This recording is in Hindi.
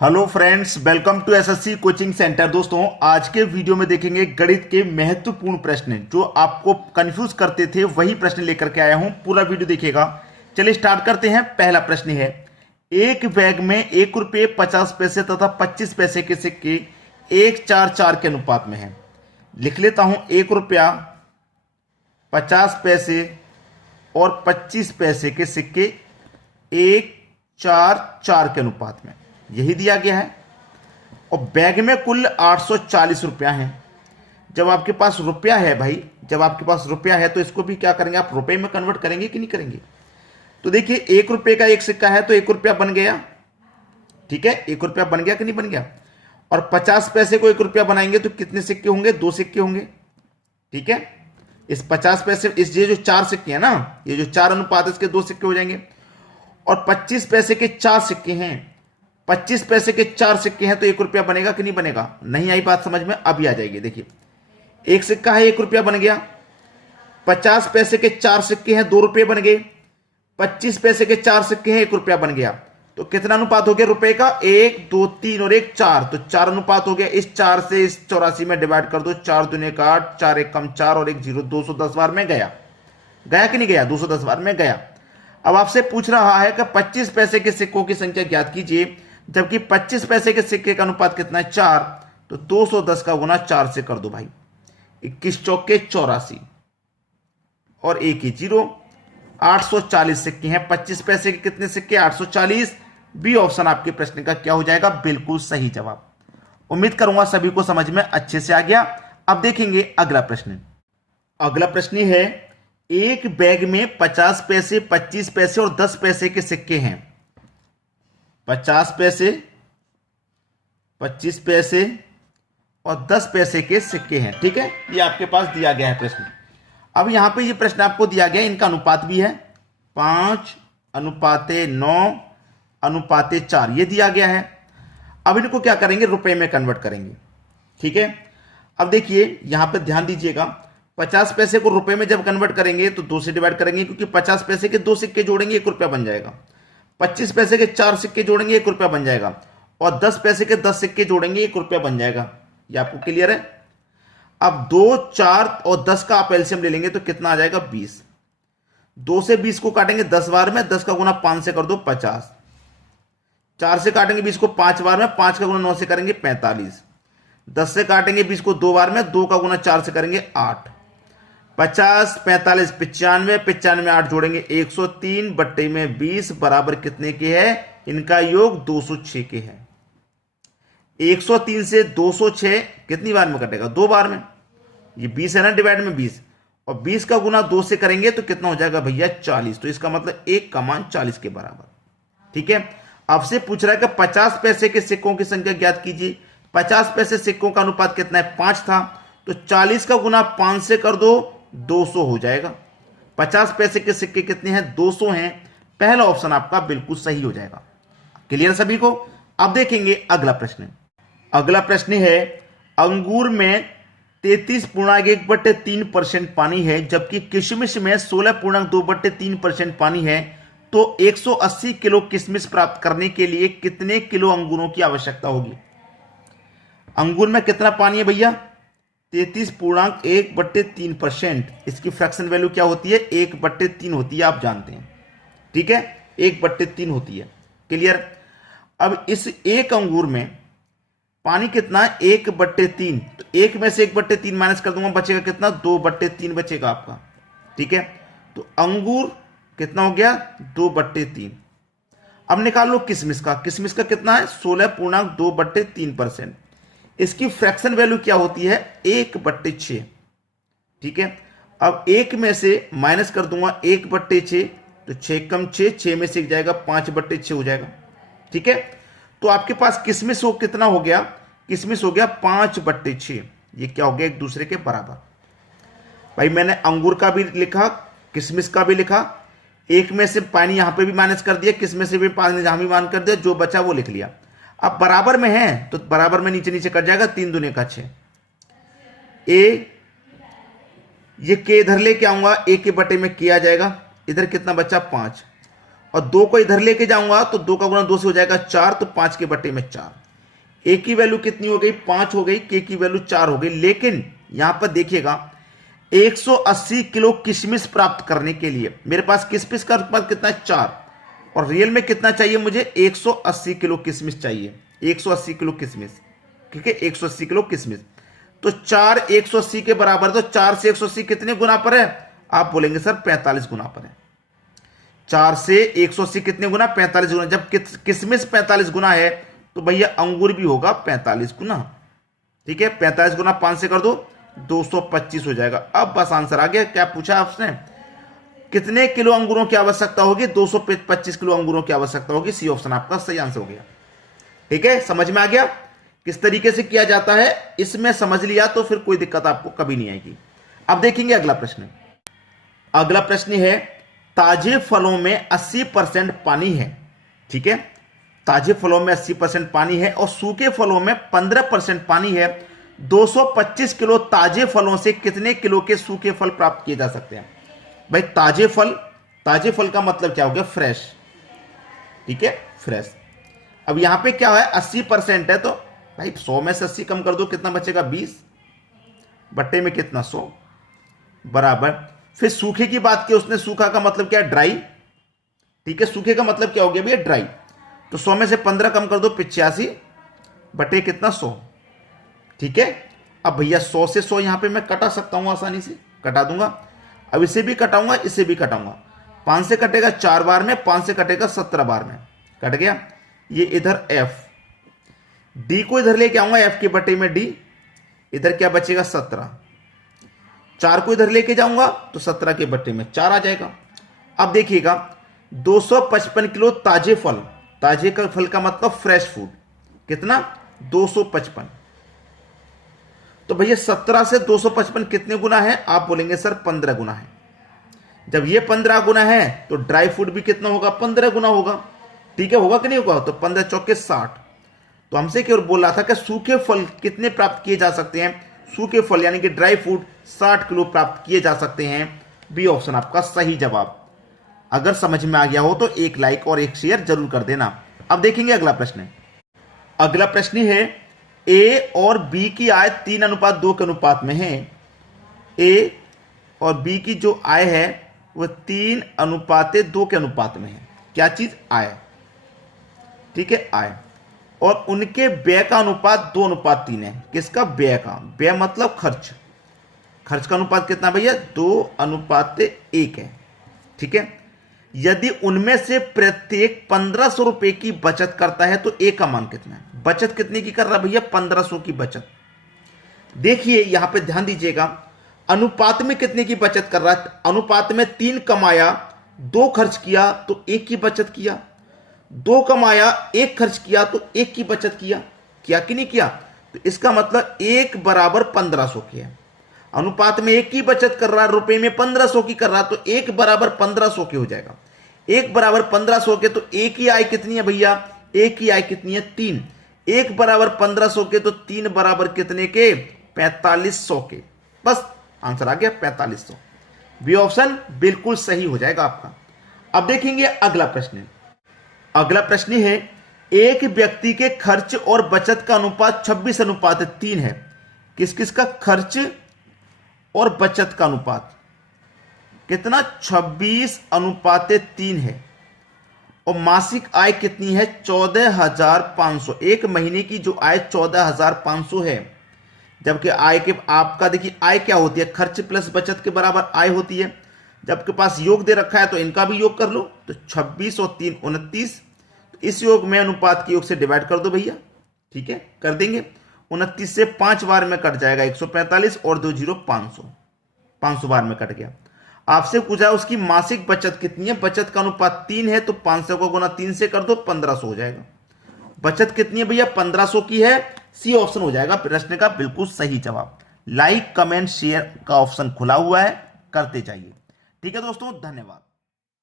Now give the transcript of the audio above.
Hello friends, welcome to SSC coaching centre. दोस्तों, आज के वीडियो में देखेंगे गणित के महत्वपूर्ण प्रश्न जो आपको कंफ्यूज करते थे, वही प्रश्न लेकर के आया हूं। पूरा वीडियो देखिएगा। चलिए स्टार्ट करते हैं। पहला प्रश्न है, एक बैग में ₹1.50 तथा 25 पैसे के सिक्के 1:4 के अनुपात में है। लिख लेता हूं, ₹1.50 और 25 पैसे के सिक्के 1:4 के अनुपात में, यही दिया गया है। और बैग में कुल 840 रुपया है। जब आपके पास रुपया है भाई, जब आपके पास रुपया है तो इसको भी क्या करेंगे, आप रुपए में कन्वर्ट करेंगे कि नहीं करेंगे। तो देखिए, ₹1 का एक सिक्का है तो ₹1 बन गया। ठीक है, ₹1 बन गया कि नहीं बन गया। और 50 पैसे को ₹1 बनाएंगे तो कितने सिक्के होंगे, 2 सिक्के होंगे। ठीक है, इस 50 पैसे, इस ये जो 4 सिक्के हैं ना, ये जो 4 अनुपात, इसके 2 सिक्के हो जाएंगे। और 25 पैसे के 4 सिक्के हैं, 25 पैसे के 4 सिक्के हैं तो ₹1 बनेगा कि नहीं बनेगा। नहीं आई बात समझ में, अभी आ जाएगी। देखिए, एक सिक्का है, ₹1 बन गया। 50 पैसे के 4 सिक्के हैं, ₹2 बन गए। 25 पैसे के 4 सिक्के हैं, ₹1 बन गया। तो कितना अनुपात हो गया रुपए का, 1, 2, 3 और 1, 4। तो 4 अनुपात हो गया। इस 4 से इस 84 में डिवाइड कर दो। 4 दूने का 8, 4 एक कम 4 और 1 0, 210 बार में गया। गया कि नहीं गया, 210 बार में गया। अब आपसे पूछ रहा है कि 25 पैसे के सिक्कों की संख्या ज्ञात कीजिए, जबकि 25 पैसे के सिक्के का अनुपात कितना है, 4। तो 210 का गुना 4 से कर दो भाई। 21 चौके 84 और 1 ही 0। 840 सिक्के हैं। 25 पैसे के कितने सिक्के, 840। बी ऑप्शन आपके प्रश्न का क्या हो जाएगा, बिल्कुल सही जवाब। उम्मीद करूंगा सभी को समझ में अच्छे से आ गया। अब देखेंगे अगला प्रश्न। अगला प्रश्न है, एक बैग में 50 पैसे, 25 पैसे और 10 पैसे के सिक्के हैं। 50 पैसे, 25 पैसे और 10 पैसे के सिक्के हैं। ठीक है, ये आपके पास दिया गया है प्रश्न। अब यहां पे ये प्रश्न आपको दिया गया है, इनका अनुपात भी है 5:9:4, ये दिया गया है। अब इनको क्या करेंगे, रुपए में कन्वर्ट करेंगे। ठीक है, अब देखिए यहां पे ध्यान दीजिएगा। 50 पैसे को रुपए में जब कन्वर्ट करेंगे तो 2 से डिवाइड करेंगे, क्योंकि 50 पैसे के 2 सिक्के जोड़ेंगे, ₹1 बन जाएगा। 25 पैसे के 4 सिक्के जोड़ेंगे, ₹1 बन जाएगा। और 10 पैसे के 10 सिक्के जोड़ेंगे, ₹1 बन जाएगा। ये आपको क्लियर है। अब 2, 4 और 10 का आप एलसीएम ले लेंगे तो कितना आ जाएगा, 20। 2 से 20 को काटेंगे 10 बार में, 10 का गुना 5 से कर दो 50। 4 से काटेंगे 20 को 5 बार में, 5 का गुना 9 से करेंगे 45। 10 से काटेंगे 20 को 2 बार में, 2 का गुना 4 से करेंगे 8। 50, 45, 95, 95 8 जोड़ेंगे 103 बट्टे में 20 बराबर कितने के है, इनका योग 206 के है। 103 से 206 कितनी बार में कटेगा, 2 बार में। ये 20 है ना, डिवाइड में 20, और 20 का गुना 2 से करेंगे तो कितना हो जाएगा भैया, 40। तो इसका मतलब 1 का मान 40 के बराबर। ठीक है, आपसे पूछ रहा है कि 50 पैसे के सिक्कों की संख्या ज्ञात कीजिए। 50 पैसे सिक्कों का अनुपात कितना है, 5 था। तो 40 का गुना 5 से कर दो, 200 हो जाएगा। 50 पैसे के सिक्के कितने हैं, 200 हैं। पहला ऑप्शन आपका बिल्कुल सही हो जाएगा। क्लियर सभी को। अब देखेंगे अगला प्रश्न। अगला प्रश्न है, अंगूर में 33.1/3% पानी है, जबकि किशमिश में 16.2/3% पानी है। तो 180 किलो किशमिश प्राप्त करने के लिए कितने किलो अंगूरों की आवश्यकता होगी। अंगूर में कितना पानी है भैया, 33.1/3%। इसकी फ्रैक्शन वैल्यू क्या होती है, 1/3 होती है, आप जानते हैं। ठीक है, 1/3 होती है। क्लियर। अब इस एक अंगूर में पानी कितना है, 1/3। तो 1 में से 1/3 माइनस कर दूंगा, बचेगा कितना, 2/3 बचेगा आपका। ठीक है, तो अंगूर कितना हो गया, 2/3। अब निकाल लो किशमिश का। किशमिश का कितना है, 16.2/3%। इसकी फ्रैक्शन वैल्यू क्या होती है, 1/6। ठीक है, अब 1 में से माइनस कर दूंगा 1/6, तो 6 कम 6, 6 में से जाएगा 5/6 हो जाएगा। ठीक है, तो आपके पास किशमिश हो कितना हो गया, किशमिश हो गया 5/6। ये क्या हो गया, एक दूसरे के बराबर। भाई मैंने अंगूर का भी लिखा, किशमिश का भी लिखा। 1 में से पानी यहां पे भी माइनस कर दिया, किशमिश से भी पानी यहां भी माइनस कर दिया, जो बचा वो लिख लिया। अब बराबर में है तो बराबर में नीचे नीचे कट जाएगा, 3 दूने का 6। ये के इधर लेके आऊंगा, 1 के बटे में किया जाएगा, इधर कितना बचा, 5। और 2 को इधर लेके जाऊंगा तो 2 का गुना 2 से हो जाएगा 4, तो 5 के बट्टे में 4। ए की वैल्यू कितनी हो गई? 5 हो गई, के की वैल्यू 4 हो गई। लेकिन यहां पर देखिएगा 180 किलो किशमिश प्राप्त करने के लिए मेरे पास किशमिश का अनुपात कितना है? 4, और रियल में कितना चाहिए मुझे? 180 किलो किशमिश चाहिए। 180 किलो किशमिश, ठीक है, 180 किलो किशमिश। तो 4 180 के बराबर, तो 4 से 180 कितने गुना पर है? आप बोलेंगे सर 45 गुना पर है। 4 से 180 कितने गुना? 45 गुना। जब किशमिश 45 गुना है तो भैया अंगूर भी होगा 45 गुना, ठीक है। 45 गुना 5 से कर दो, 225 हो जाएगा। अब बस आंसर आ गया। क्या पूछा आपने? कितने किलो अंगूरों की आवश्यकता होगी? 225 किलो अंगूरों की आवश्यकता होगी। सी ऑप्शन आपका सही आंसर हो गया, ठीक है। समझ में आ गया किस तरीके से किया जाता है? इसमें समझ लिया तो फिर कोई दिक्कत आपको कभी नहीं आएगी। अब देखेंगे अगला प्रश्न। अगला प्रश्न है, ताजे फलों में 80% पानी है, ठीक है। ताजे फलों में 80% पानी है और सूखे फलों में 15% पानी है। 225 किलो ताजे फलों से कितने किलो के सूखे फल प्राप्त किए जा सकते हैं? भाई ताजे फल का मतलब क्या हो गया? फ्रेश, ठीक है, फ्रेश। अब यहां पे क्या है? 80% है, तो भाई 100 में से 80 कम कर दो, कितना बचेगा? 20, बट्टे में कितना? 100 बराबर। फिर सूखे की बात की उसने, सूखा का मतलब क्या है? ड्राई, ठीक है। सूखे का मतलब क्या हो गया भैया? ड्राई। तो 100 में से 15 कम कर दो, 85 बटे कितना? 100, ठीक है। अब भैया 100 से 100 यहां पे मैं कटा सकता हूं, आसानी से कटा दूंगा। अब इसे भी कटाऊंगा, इसे भी कटाऊंगा। 5 से कटेगा 4 बार में, 5 से कटेगा 17 बार में, कट गया। ये इधर एफ, डी को इधर लेके आऊंगा, एफ के बटे में डी, इधर क्या बचेगा? 17। 4 को इधर लेके जाऊंगा तो 17 के बट्टे में 4 आ जाएगा। अब देखिएगा 255 किलो ताजे फल, ताजे का फल का मतलब फ्रेश फूड, कितना? 255। तो भैया 17 से 255 कितने गुना है? आप बोलेंगे सर 15 गुना है। जब ये 15 गुना है तो ड्राई फूड भी कितना होगा? 15 गुना होगा, ठीक है। होगा कि नहीं होगा? तो 15 चौके 60। तो हमसे क्यों बोल रहा था कि सूखे फल कितने प्राप्त किए जा सकते हैं? सूखे फल यानी कि ड्राई फूड 60 किलो प्राप्त किए जा सकते हैं। बी ऑप्शन आपका सही जवाब। अगर समझ में आ गया हो तो एक लाइक और एक शेयर जरूर कर देना। अब देखेंगे अगला प्रश्न। अगला प्रश्न है, ए और बी की आय 3:2 के अनुपात में है। ए और बी की जो आय है वह 3:2 के अनुपात में है। क्या चीज? आय, ठीक है, आय। और उनके व्यय का अनुपात 2:3 है। किसका? व्यय का। व्यय मतलब खर्च। खर्च का अनुपात कितना भैया? 2:1 है, ठीक है। यदि उनमें से प्रत्येक 1500 रुपए की बचत करता है तो ए का मान कितना है? बचत कितने की कर रहा भैया? 1500 की बचत। देखिए यहां पे ध्यान दीजिएगा, अनुपात में कितने की बचत कर रहा है? अनुपात में 3 कमाया, 2 खर्च किया तो 1 की बचत किया। 2 कमाया, 1 खर्च किया तो 1 की बचत किया। किया कि नहीं किया? तो इसका मतलब 1 बराबर 1500 की है। अनुपात में 1 की बचत कर रहा है, रुपए में 1500 की कर रहा, तो 1 बराबर 1500 के हो जाएगा। 1 बराबर 1500 के, तो 1 की आय कितनी है भैया? 1 की आय कितनी है? 3। 1 बराबर 1500 के, तो 3 बराबर कितने के? 4500 के। बस आंसर आ गया 4500। बी ऑप्शन बिल्कुल सही हो जाएगा आपका। अब देखेंगे अगला प्रश्न। अगला प्रश्न है, एक व्यक्ति के खर्च और बचत का अनुपात 26:3 है। किस किस का? खर्च और बचत का अनुपात कितना? 26:3 है। और मासिक आय कितनी है? 14,500। एक महीने की जो आय 14,500 है, जबकि आय के आपका देखिए आय क्या होती है? खर्च प्लस बचत के बराबर आय होती है। जब के पास योग दे रखा है तो इनका भी योग कर लो, तो 26 और 3 29। तो इस योग में अनुपात के योग से डिवाइड कर दो भैया, ठीक है, कर देंगे। 29 से 5 बार में कट जाएगा 145 और 2 0 500, 500 बार में कट गया। आपसे पूछा उसकी मासिक बचत कितनी है? बचत का अनुपात 3 है, तो 500 को गुना 3 से कर दो, 1500 हो जाएगा। बचत कितनी है भैया? 1500 की है। सी ऑप्शन हो जाएगा प्रश्न का बिल्कुल सही जवाब। लाइक कमेंट शेयर का ऑप्शन खुला हुआ है, करते जाइए। ठीक है दोस्तों, धन्यवाद।